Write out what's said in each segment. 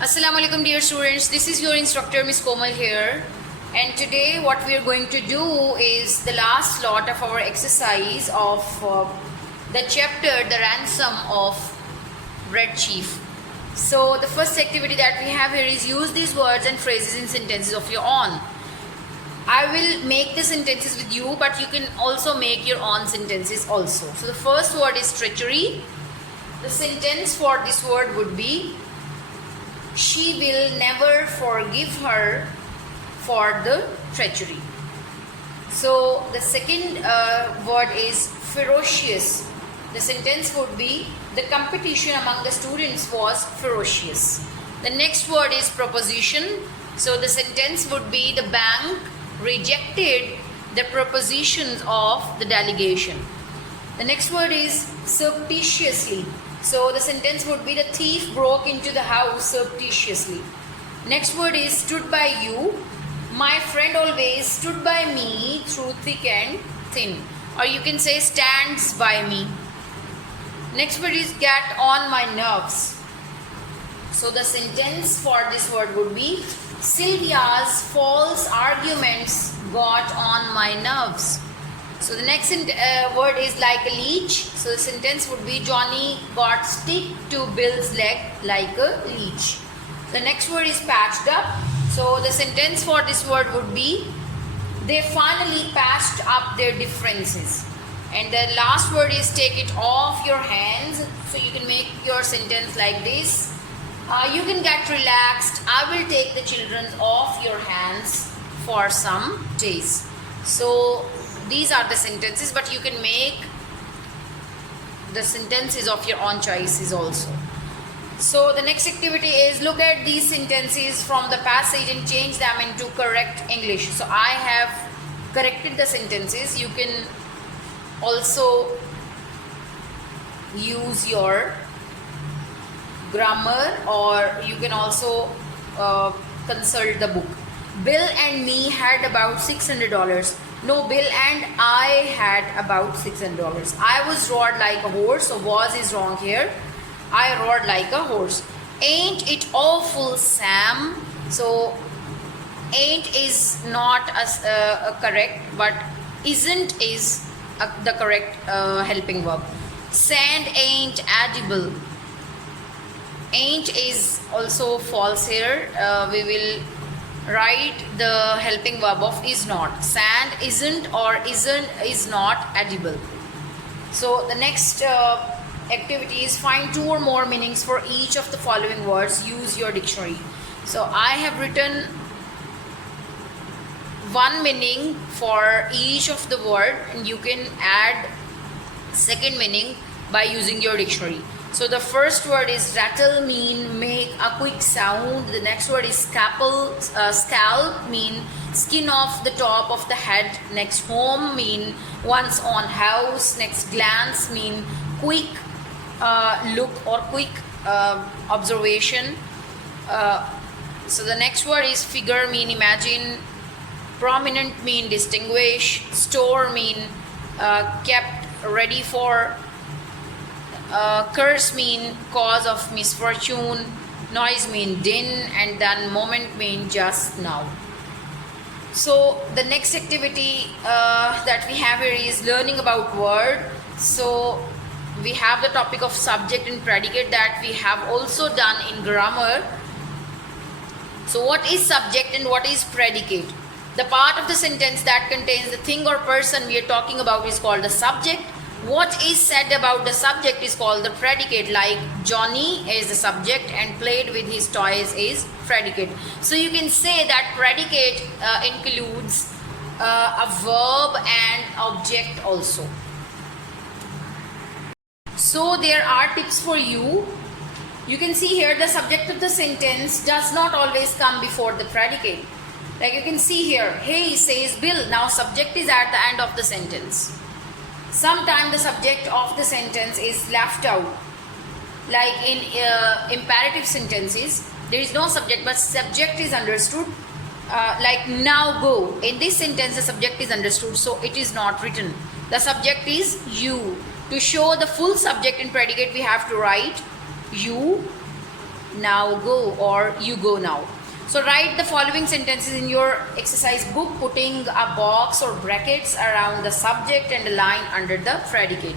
Assalamualaikum dear students, this is your instructor Miss Komal here, and today what we are going to do is the last lot of our exercise of the chapter The Ransom of Red Chief. So the first activity that we have here is use these words and phrases in sentences of your own. I will make the sentences with you, but you can also make your own sentences also. So the first word is treachery. The sentence for this word would be, she will never forgive her for the treachery. So the second word is ferocious. The sentence would be, the competition among the students was ferocious. The next word is proposition. So the sentence would be, the bank rejected the propositions of the delegation. The next word is surreptitiously. So the sentence would be, the thief broke into the house surreptitiously. Next word is stood by you. My friend always stood by me through thick and thin. Or you can say stands by me. Next word is get on my nerves. So the sentence for this word would be, Sylvia's false arguments got on my nerves. So the next word is like a leech. So the sentence would be, Johnny got stick to Bill's leg like a leech. The next word is patched up. So the sentence for this word would be, they finally patched up their differences. And the last word is take it off your hands. So you can make your sentence like this. You can get relaxed. I will take the children off your hands for some days. So these are the sentences, but you can make the sentences of your own choices also. So the next activity is, look at these sentences from the passage and change them into correct English. So I have corrected the sentences. You can also use your grammar, or you can also consult the book. Bill and me had about $600. No, Bill and I had about $600. I was roared like a horse. So was is wrong here. I roared like a horse. Ain't it awful, Sam? So ain't is not a correct, but isn't is the correct helping verb. Sand ain't edible. Ain't is also false here. We will write the helping verb of is not. Sand isn't or is not edible. So the next activity is, find two or more meanings for each of the following words. Use your dictionary. So I have written one meaning for each of the word, and you can add second meaning by using your dictionary. So the first word is rattle, mean make a quick sound. The next word is scalp, mean skin off the top of the head. Next, home, mean one's own house. Next, glance, mean quick look or quick observation. So the next word is figure, mean imagine. Prominent, mean distinguish. Store, mean kept ready for. Curse mean cause of misfortune. Noise mean din, and then moment mean just now. So the next activity that we have here is learning about word. So we have the topic of subject and predicate that we have also done in grammar. So what is subject and what is predicate? The part of the sentence that contains the thing or person we are talking about is called the subject. What is said about the subject is called the predicate, like Johnny is the subject and played with his toys is predicate. So you can say that predicate includes a verb and object also. So there are tips for you. You can see here the subject of the sentence does not always come before the predicate. Like you can see here, hey, says Bill. Now subject is at the end of the sentence. Sometimes the subject of the sentence is left out. Like in imperative sentences, there is no subject, but subject is understood. Like now go. In this sentence, the subject is understood, so it is not written. The subject is you. To show the full subject and predicate, we have to write you now go, or you go now. So write the following sentences in your exercise book, putting a box or brackets around the subject and a line under the predicate.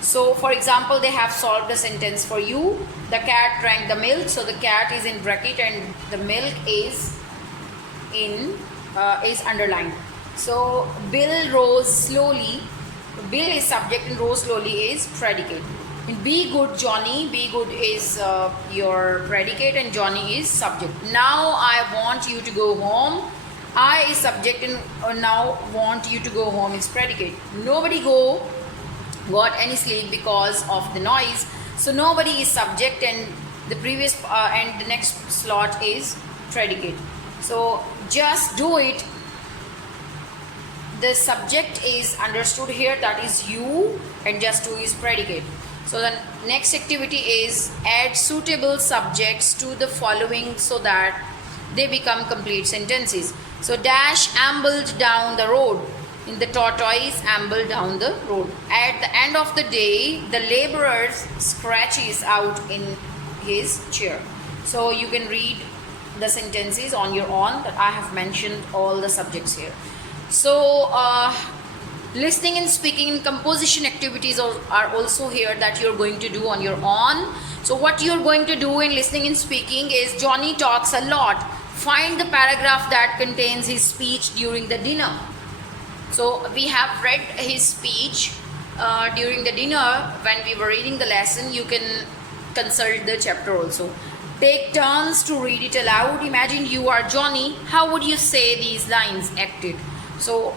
So for example, they have solved a sentence for you. The cat drank the milk. So the cat is in bracket and the milk is underlined. So Bill rose slowly. Bill is subject and rose slowly is predicate. In be good Johnny, be good is your predicate and Johnny is subject. Now I want you to go home. I is subject and now want you to go home is predicate. Nobody got any sleep because of the noise. So nobody is subject and the previous and the next slot is predicate. So just do it. The subject is understood here, that is you, and just do is predicate. So the next activity is add suitable subjects to the following so that they become complete sentences. So dash ambled down the road. In the tortoise ambled down the road. At the end of the day, the laborer scratches out in his chair. So you can read the sentences on your own, but I have mentioned all the subjects here. So listening and speaking and composition activities are also here that you're going to do on your own. So what you're going to do in listening and speaking is Johnny talks a lot. Find the paragraph that contains his speech during the dinner. So we have read his speech during the dinner when we were reading the lesson. You can consult the chapter also. Take turns to read it aloud. Imagine you are Johnny. How would you say these lines acted? So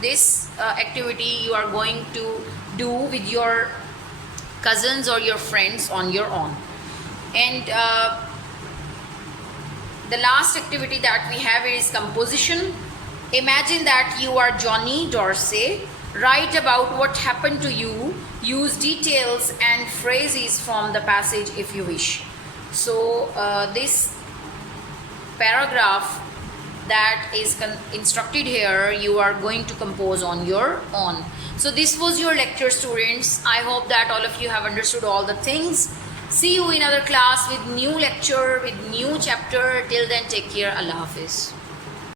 this activity you are going to do with your cousins or your friends on your own. And the last activity that we have is composition. Imagine that you are Johnny Dorsey. Write about what happened to you. Use details and phrases from the passage if you wish. So this paragraph that is instructed here, you are going to compose on your own. So this was your lecture, students. I hope that all of you have understood all the things. See you in another class with new lecture, with new chapter. Till then, take care. Allah Hafiz.